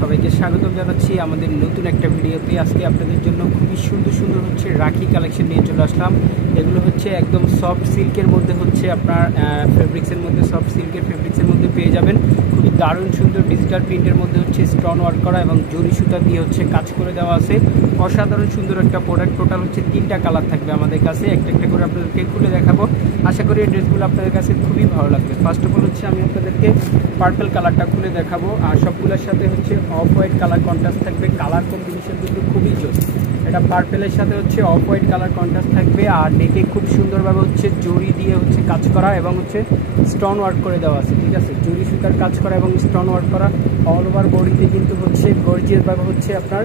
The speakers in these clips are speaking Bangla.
সবাইকে স্বাগতম জানাচ্ছি আমাদের নতুন একটা ভিডিওতে। আজকে আপনাদের জন্য খুবই সুন্দর সুন্দর হচ্ছে রাখি কালেকশন নিয়ে চলে আসলাম। এগুলো হচ্ছে একদম সফট সিল্কের মধ্যে হচ্ছে আপনার ফেব্রিক্সের মধ্যে সফট সিল্কের ফেব্রিক্সের মধ্যে পেয়ে যাবেন। খুবই দারুণ সুন্দর ডিজিটাল প্রিন্টের মধ্যে হচ্ছে স্টোন ওয়ার্ক করা এবং জরি সুতা দিয়ে হচ্ছে কাজ করে দেওয়া আছে। অসাধারণ সুন্দর একটা প্রোডাক্ট। টোটাল হচ্ছে 3টা কালার থাকবে আমাদের কাছে, একটা একটা করে আপনাদেরকে খুলে দেখাবো। আশা করি এই ড্রেসগুলো আপনাদের কাছে খুবই ভালো লাগবে। ফার্স্ট অফ অল হচ্ছে আমি আপনাদেরকে পার্পল কালারটা খুলে দেখাবো, আর সবগুলোর সাথে হচ্ছে অফ হোয়াইট কালার কন্ট্রাস্ট থাকবে। কালার কম্বিনেশন কিন্তু খুবই জোস। এটা পার্পেলের সাথে হচ্ছে অফ হোয়াইট কালার কন্ট্রাস্ট থাকবে, আর নেকে খুব সুন্দরভাবে হচ্ছে জরি দিয়ে হচ্ছে কাজ করা এবং হচ্ছে স্টোন ওয়ার্ক করে দেওয়া আছে। ঠিক আছে, জরি সুতার কাজ করা এবং স্টোন ওয়ার্ক করা। অল ওভার বডিতে কিন্তু হচ্ছে গর্জিয়াসভাবে হচ্ছে আপনার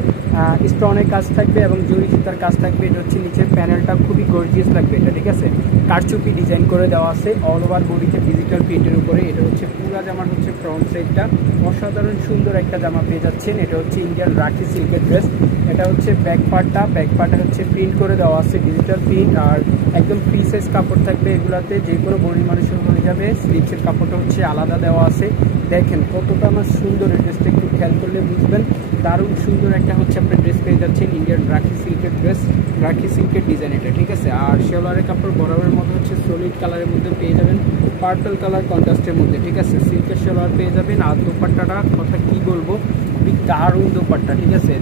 স্টোনের কাজ থাকবে এবং জরি সুতার কাজ থাকবে। এটা হচ্ছে নিচের প্যানেলটা খুবই গর্জিয়াস লাগবে এটা। ঠিক আছে, কারচুপি ডিজাইন করে দেওয়া আছে অল ওভার বডিতে ডিজিটাল প্রিন্টের উপরে। এটা হচ্ছে পুরো জামার হচ্ছে ফ্রন্ট সাইডটা। অসাধারণ সুন্দর একটা জামা পেয়ে যাচ্ছেন। এটা হচ্ছে ইন্ডিয়ান রাখি সিল্কের ড্রেস। এটা হচ্ছে ব্যাক পার্টটা হচ্ছে প্রিন্ট করে দেওয়া আছে ডিজিটাল প্রিন্ট, আর একদম ফ্রি সাইজ কাপড় থাকবে এগুলাতে, যে কোনো বডি মানুষের হয়ে যাবে। স্লিভসের কাপড়টা হচ্ছে আলাদা দেওয়া আছে। দেখেন কতটা আমার সুন্দর এই ড্রেসটা, একটু খেয়াল করলে বুঝবেন। দারুণ সুন্দর একটা হচ্ছে আপনার ড্রেস পেয়ে যাচ্ছেন ইন্ডিয়ান রাখি সিল্কের ড্রেস, রাখি সিল্কের ডিজাইন এটা। ঠিক আছে, আর শেওলারের কাপড় বরাবরের মধ্যে হচ্ছে সলিড কালারের মধ্যে পেয়ে যাবেন, পার্পল কালার কন্ট্রাস্টের মধ্যে। ঠিক আছে, সিল্কের শেওলার পেয়ে যাবেন। আর দোপাট্টাটা কথা কি বলবো, খুবই দারুণ দোপাট্টা। ঠিক আছে,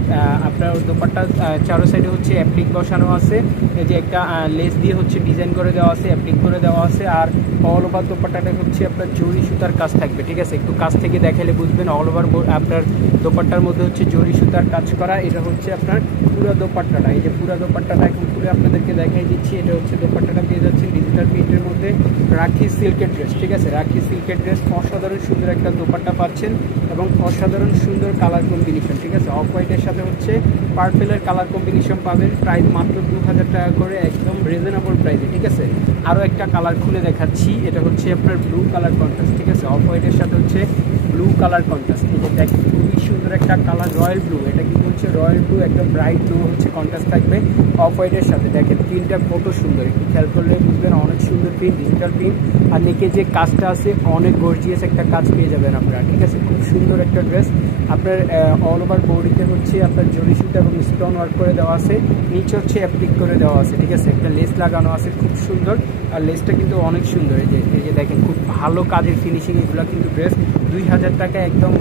আপনার দোপাট্টা চারো সাইডে হচ্ছে অ্যাপ্লিক বসানো আছে। এই যে একটা লেস দিয়ে হচ্ছে ডিজাইন করে দেওয়া আছে, অ্যাপ্লিক করে দেওয়া আছে। আর অল ওভার দোপাট্টাটা হচ্ছে আপনার জরি সুতার কাজ থাকবে। ঠিক আছে, একটু কাছ থেকে দেখালে বুঝবেন। অল ওভার আপনার দোপাট্টার মধ্যে হচ্ছে জরি সুতার কাজ করা। এটা হচ্ছে আপনার পুরো দোপাট্টাটা। এই যে পুরো দোপাট্টাটা এখন খুলে আপনাদেরকে দেখাই দিচ্ছি। এটা হচ্ছে দোপাট্টাটা পেয়ে যাচ্ছে ডিজিটাল প্রিন্টের মধ্যে রাখি সিল্কের ড্রেস। ঠিক আছে, রাখি সিল্কের ড্রেস। অসাধারণ সুন্দর একটা দোপাট্টা পাচ্ছেন এবং অসাধারণ সুন্দর কালার কম্বিনেশন। ঠিক আছে, অফ হোয়াইটের সাথে হচ্ছে পার্পেলের কালার কম্বিনেশন পাবেন। প্রাইস মাত্র 2000 টাকা করে, একদম রিজনেবল প্রাইসে। ঠিক আছে, আরও একটা কালার খুলে দেখাচ্ছি। এটা হচ্ছে আপনার ব্লু কালার কন্ট্রাস্ট। ঠিক আছে, অফ হোয়াইটের সাথে হচ্ছে ব্লু কালার কন্ট্রাস্ট। এটা দেখেন খুবই সুন্দর একটা কালার, রয়্যাল ব্লু। এটা কিন্তু হচ্ছে রয়্যাল ব্লু, একদম ব্রাইট ব্লু হচ্ছে কন্ট্রাস্ট থাকবে অফ হোয়াইটের সাথে। দেখেন প্রিন্টটা কত সুন্দর, একটু খেয়াল করলে বুঝবেন। অনেক সুন্দর প্রিন্ট, ডিজিটাল প্রিন্ট। আর নেকে যে কাজটা আছে অনেক গর্জিয়াস একটা কাজ পেয়ে যাবেন আপনারা। ঠিক আছে, খুব সুন্দর একটা ড্রেস। আপনার অল ওভার বডিতে হচ্ছে আপনার জরি সুতা এবং স্টোন ওয়ার্ক করে দেওয়া আছে। নিচে হচ্ছে অ্যাপ্লিক করে দেওয়া আছে। ঠিক আছে, একটা লেস লাগানো আছে খুব সুন্দর, আর লেসটা কিন্তু অনেক সুন্দর। এই যে দেখেন খুব ভালো কাজের ফিনিশিং। এগুলো কিন্তু ড্রেস 2000 টাকা একদম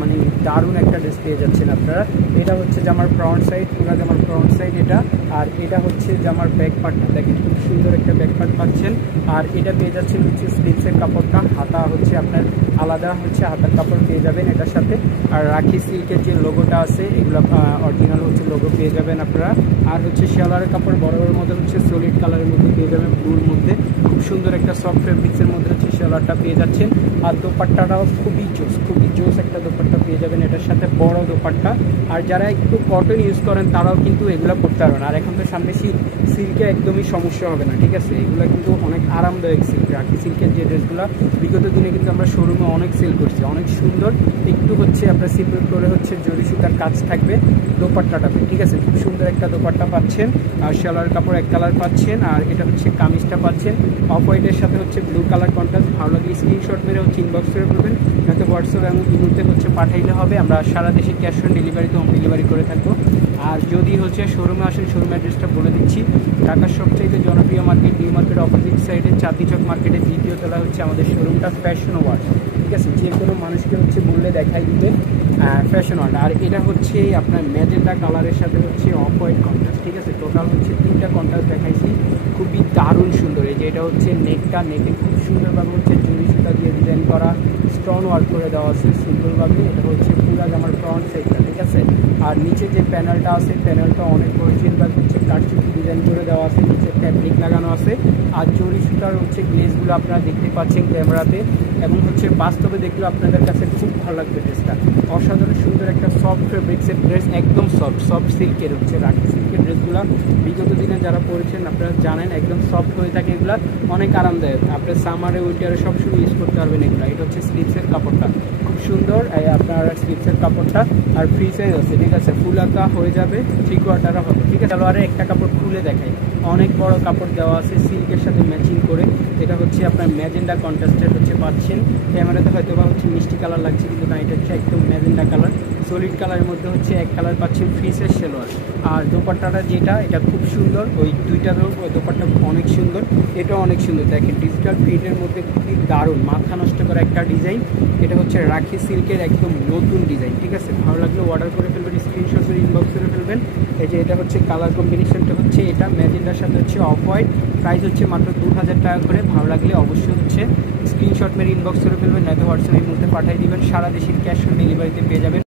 মানে দারুণ একটা ড্রেস পেয়ে যাচ্ছেন আপনারা। এটা হচ্ছে জামার ফ্রন্ট সাইড, পুরো জামার ফ্রন্ট সাইড এটা। আর এটা হচ্ছে জামার ব্যাক পার্টটা। দেখেন খুব সুন্দর একটা ব্যাক পার্ট পাচ্ছেন। আর এটা পেয়ে যাচ্ছেন হচ্ছে স্লিভসের কাপড়টা, হাতা হচ্ছে আপনার আলাদা হচ্ছে হাতার কাপড় পেয়ে যাবেন এটার সাথে। আর রাখি সিল্কের যে লোগোটা আছে এগুলো অরিজিনাল হচ্ছে লোগো পেয়ে যাবেন আপনারা। আর হচ্ছে শেওলারের কাপড় বরাবরের মধ্যে হচ্ছে সলিড কালারের মধ্যে পেয়ে যাবেন, ব্লুর মধ্যে। খুব সুন্দর একটা সফট ফেব্রিক্সের মধ্যে হচ্ছে শেওলারটা পেয়ে যাচ্ছেন। আর দোপাট্টাটাও খুবই জোস একটা দোপাট্টা পেয়ে যাবেন এটার সাথে, বড় দোপাট্টা। আর যারা একটু কটন ইউজ করেন তারাও কিন্তু এগুলো পরতে পারবেন। আর এখন তো সামনে শীত, সিল্কে একদমই সমস্যা হবে না। ঠিক আছে, এগুলো কিন্তু অনেক আরামদায়ক সিল্ক। রাখি সিল্কের যে ড্রেসগুলো বিগত দিনে কিন্তু আমরা শোরুমে অনেক সেল করছি, অনেক সুন্দর। একটু হচ্ছে আপনার সিম্পল করে হচ্ছে জরি সুতার কাজ থাকবে দোপাট্টাটাতে। ঠিক আছে, খুব সুন্দর একটা দোপাট্টা পাচ্ছেন। আর শেওলার কাপড় এক কালার পাচ্ছেন, আর এটা হচ্ছে কামিজটা পাচ্ছেন অফ হোয়াইটের সাথে হচ্ছে ব্লু কালার কন্ট্রাস্ট। ভালো লাগে স্ক্রিনশট মেরে হচ্ছে ইনবক্স করে করবেন, নয়তো হোয়াটসঅ্যাপ এবং ইমোতে হচ্ছে পাঠাইলে হবে। আমরা সারা দেশে ক্যাশ অন ডেলিভারিতে হোম ডেলিভারি করে থাকবো। আর যদি হচ্ছে শোরুমে আসেন, শোরুম অ্যাড্রেসটা বলে দিচ্ছি। ঢাকার সবচাইতে জনপ্রিয় মার্কেট নিউ মার্কেট অপোজিট সাইডে চাঁদনি চক মার্কেটের দ্বিতীয় তলা হচ্ছে আমাদের শোরুমটা, ফ্যাশন ওয়ার্ল্ড। ঠিক আছে, যে কোনো মানুষকে হচ্ছে বললে দেখাই দিবে ফ্যাশন ওয়ার্ল্ড। আর এটা হচ্ছে আপনার ম্যাজেন্টা কালারের সাথে হচ্ছে অফ হোয়াইট কন্ট্রাস্ট। ঠিক আছে, টোটাল হচ্ছে 3টা কন্ট্রাস্ট দেখাইছি, খুবই দারুণ সুন্দর। এই যে এটা হচ্ছে নেকে খুব সুন্দরভাবে হচ্ছে জরি সুতা দিয়ে ডিজাইন করা, স্টোন ওয়ার্ক করে দেওয়া আছে সুন্দরভাবে। এটা হচ্ছে পুরো আমার ফ্রন্ট সাইডটা। ঠিক আছে, আর নিচে যে প্যানেলটা আছে প্যানেলটা অনেক গর্জিয়াসভাবে হচ্ছে কারচুপি ডিজাইন করে দেওয়া আছে, নিচে ফ্যাব্রিক লাগানো আছে। আর জরি সুতার হচ্ছে গ্লেজগুলো আপনারা দেখতে পাচ্ছেন ক্যামেরাতে, এবং হচ্ছে বাস্তবে দেখলেও আপনাদের কাছে খুব ভালো লাগবে ড্রেসটা। অসাধারণ সুন্দর একটা সফট ফেব্রিক্সের ড্রেস, একদম সফট সিল্কের হচ্ছে রাখি সিল্কের ড্রেসগুলো। বিগত দিনে যারা পরেছেন আপনারা জানেন একদম সফট হয়ে থাকে এগুলো, অনেক আরামদায়ক। আপনার সামারে উইন্টারে সবসময় ইউজ করতে পারবেন এগুলো। এটা হচ্ছে স্লিভসের কাপড়টা, খুব সুন্দর আপনার স্লিভসের কাপড়টা। আর ফ্রি সাইজ আছে। ঠিক আছে, ফুল হাতা হয়ে যাবে, 3/4 হবে। ঠিক আছে, সালোয়ারে একটা কাপড় খুলে দেখাই, অনেক বড় কাপড় দেওয়া আছে সিল্কের সাথে ম্যাচিং করে। এটা হচ্ছে আপনার ম্যাজেন্ডা কন্ট্রাস্টের হচ্ছে পাচ্ছেন। ক্যামেরাতে হয়তো বা হচ্ছে মিষ্টি কালার লাগছে, কিন্তু না, এটা হচ্ছে একদম ম্যাজেন্ডা কালার। সলিড কালারের মধ্যে হচ্ছে এক কালার পাচ্ছেন ফ্রিসের সেলোয়ার। আর দোপাট্টাটা যেটা এটা খুব সুন্দর, ওই দুইটার দোপাট্টা অনেক সুন্দর, এটাও অনেক সুন্দর। দেখেন ডিজিটাল প্রিন্টের মধ্যে খুবই দারুণ মাথা নষ্ট করা একটা ডিজাইন। এটা হচ্ছে রাখি সিল্কের একদম নতুন ডিজাইন, ঠিক আছে। ভালো লাগলে অর্ডার করে ফেলবেন, স্ক্রিনশট করে ইনবক্স করে ফেলবেন। এই যে এটা হচ্ছে কালার কম্বিনেশনটা হচ্ছে এটা ম্যাজেন্ডার সাথে হচ্ছে অফ হোয়াইট, প্রাইস হচ্ছে মাত্র 2000 টাকা করে। ভালো লাগলে অবশ্যই হচ্ছে স্ক্রিনশট মেরে ইনবক্স করে ফেলবেন, নয়তো হোয়াটসঅ্যাপের মধ্যে পাঠিয়ে দিবেন। সারা দেশের ক্যাশ অন ডেলিভারিতে পেয়ে যাবেন।